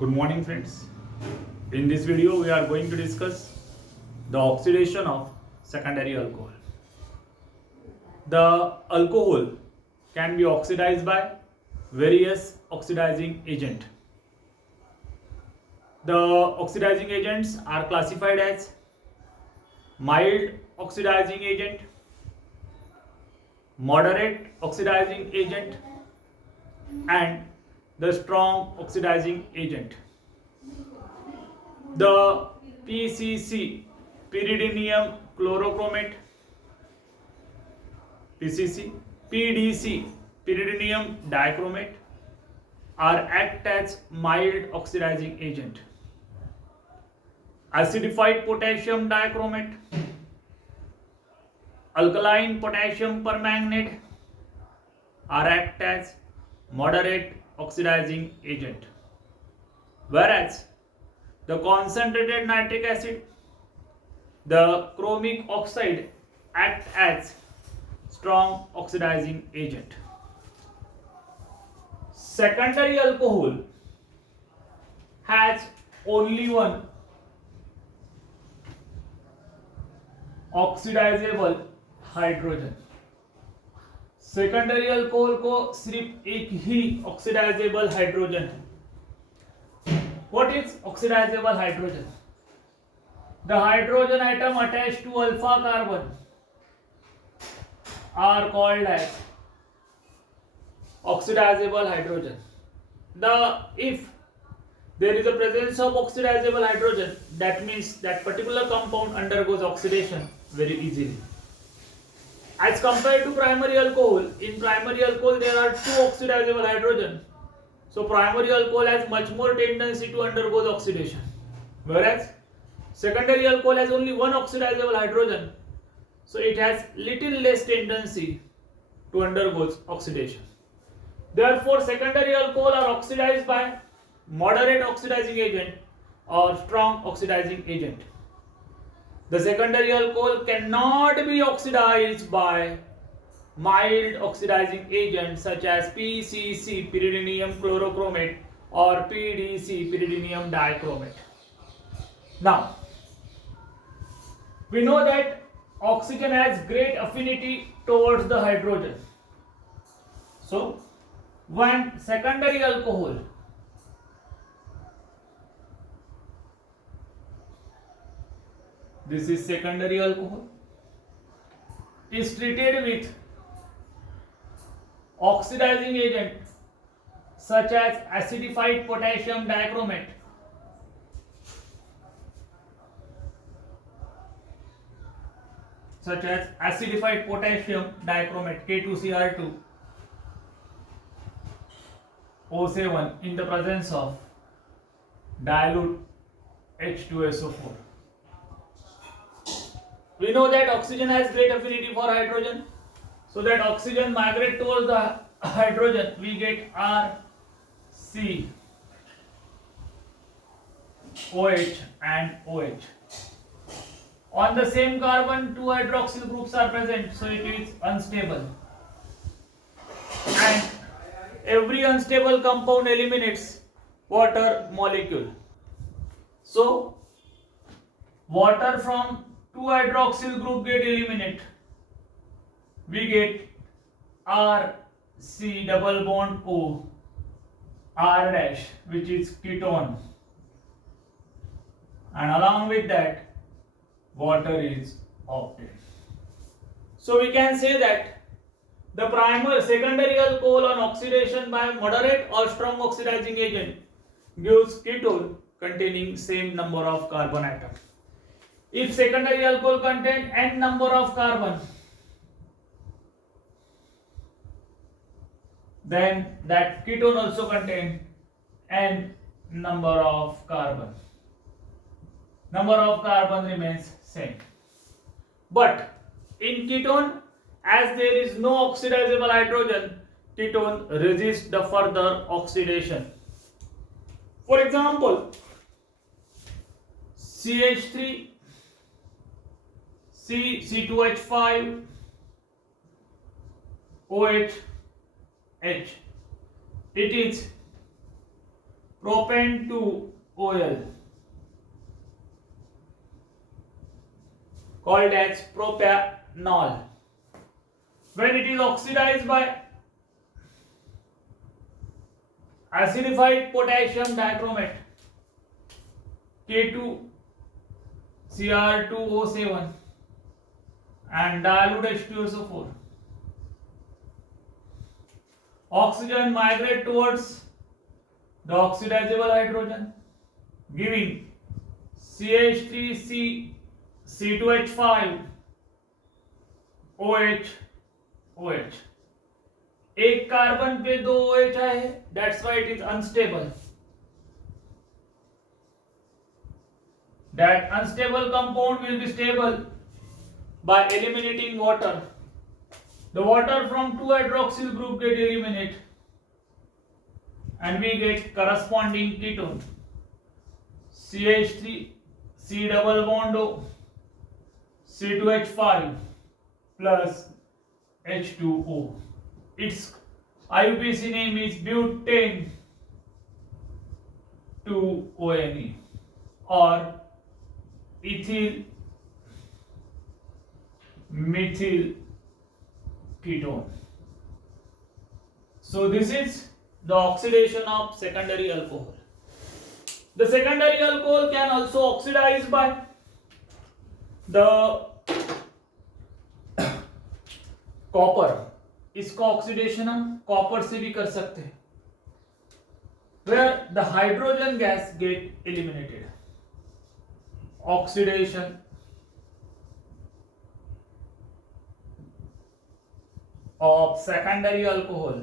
Good morning friends. In this video we are going to discuss the oxidation of secondary alcohol. The alcohol can be oxidized by various oxidizing agents. The oxidizing agents are classified as mild oxidizing agent, moderate oxidizing agent and the strong oxidizing agent. The PCC, pyridinium chlorochromate, PCC, PDC, pyridinium dichromate are act as mild oxidizing agent. Acidified potassium dichromate, alkaline potassium permanganate are act as moderate oxidizing agent, whereas the concentrated nitric acid, the chromic oxide act as strong oxidizing agent. Secondary alcohol has only one oxidizable hydrogen. Secondary alcohol को सिर्फ एक ही oxidisable hydrogen है. What is oxidizable hydrogen? The hydrogen atom attached to alpha carbon are called as oxidizable hydrogen. If there is a presence of oxidizable hydrogen, that means that particular compound undergoes oxidation very easily. As compared to primary alcohol, in primary alcohol there are two oxidizable hydrogen. So primary alcohol has much more tendency to undergo oxidation, whereas secondary alcohol has only one oxidizable hydrogen. So it has little less tendency to undergo oxidation. Therefore, secondary alcohol are oxidized by moderate oxidizing agent or strong oxidizing agent. The secondary alcohol cannot be oxidized by mild oxidizing agents such as PCC, pyridinium chlorochromate, or PDC, pyridinium dichromate. Now, we know that oxygen has great affinity towards the hydrogen. So, when secondary alcohol this is secondary alcohol is treated with oxidizing agent such as acidified potassium dichromate, K2Cr2 O7 in the presence of dilute H2SO4. We know that oxygen has great affinity for hydrogen, so that oxygen migrate towards the hydrogen, we get RC, OH and OH. On the same carbon, two hydroxyl groups are present, so it is unstable. And every unstable compound eliminates water molecule. So, water from two hydroxyl group get eliminated. We get RC double bond O, R dash, which is ketone, and along with that water is obtained. So we can say that the secondary alcohol on oxidation by moderate or strong oxidizing agent gives ketone containing same number of carbon atoms. If secondary alcohol contain n number of carbon, then that ketone also contain n number of carbon. Number of carbon remains same. But in ketone, as there is no oxidizable hydrogen, ketone resists the further oxidation. For example, CH3, C2H5, OH, H. It is propane to OL, called as propanol. When it is oxidized by acidified potassium dichromate K2Cr2O7 and dilute H2SO4, oxygen migrate towards the oxidizable hydrogen, giving CH3C C2H5 OH OH. एक carbon पे दो OH है, that's why it is unstable. That unstable compound will be stable by eliminating water. The water from 2-hydroxyl group get eliminated and we get corresponding ketone CH3 C double bond O C2H5 plus H2O. Its IUPAC name is butane 2ONE or ethyl methyl ketone. So this is the oxidation of secondary alcohol. The secondary alcohol can also oxidize by the copper. इसका oxidation हम copper से भी कर सकते हैं, where the hydrogen gas get eliminated. Oxidation of secondary alcohol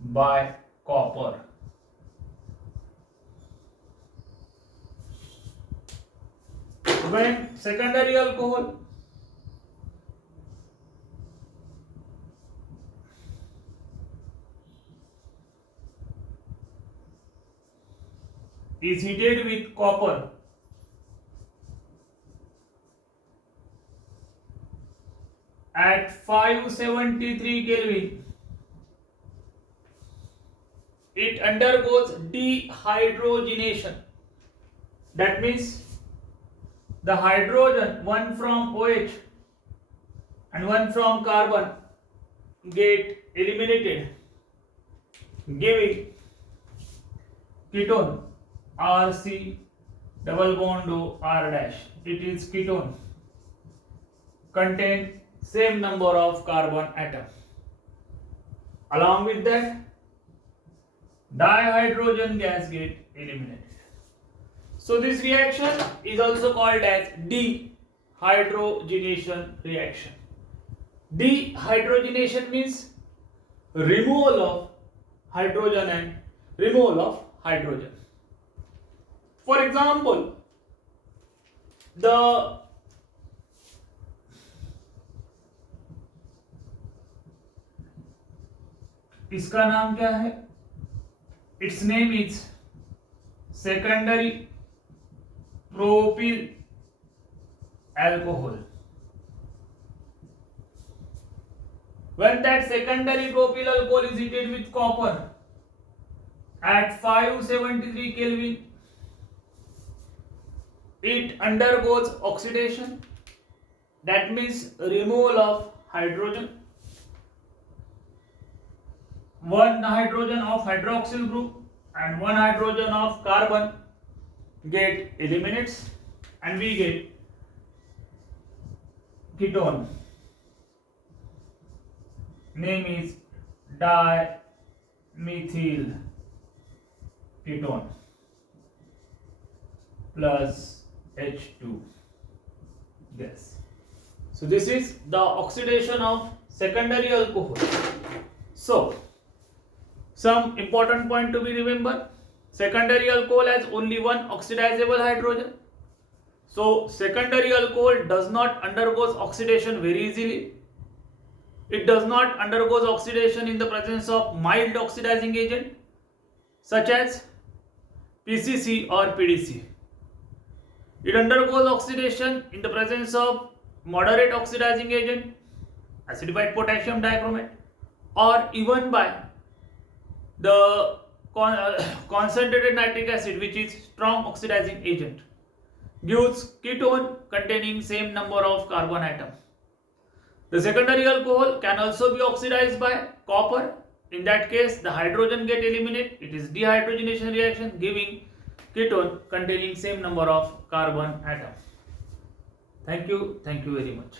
by copper. When secondary alcohol is heated with copper at 573 Kelvin, it undergoes dehydrogenation. That means the hydrogen, one from OH and one from carbon, get eliminated, giving ketone RC double bond O R dash. It is ketone, contain same number of carbon atom. Along with that, dihydrogen gas get eliminated. So this reaction is also called as dehydrogenation reaction. Dehydrogenation means removal of hydrogen and removal of hydrogen. For example, इसका नाम क्या है? Its name is secondary propyl alcohol. When that secondary propyl alcohol is heated with copper at 573 Kelvin, it undergoes oxidation. That means removal of hydrogen. One hydrogen of hydroxyl group and one hydrogen of carbon get eliminates and we get ketone. Name is dimethyl ketone plus H2 gas. So this is the oxidation of secondary alcohol. So some important point to be remembered. Secondary alcohol has only one oxidizable hydrogen. So secondary alcohol does not undergoes oxidation very easily. It does not undergoes oxidation in the presence of mild oxidizing agent such as PCC or PDC. It undergoes oxidation in the presence of moderate oxidizing agent, acidified potassium dichromate, or even by the concentrated nitric acid, which is strong oxidizing agent, gives ketone containing same number of carbon atom. The secondary alcohol can also be oxidized by copper. In that case, the hydrogen get eliminated. It is dehydrogenation reaction giving ketone containing same number of carbon atom. Thank you very much.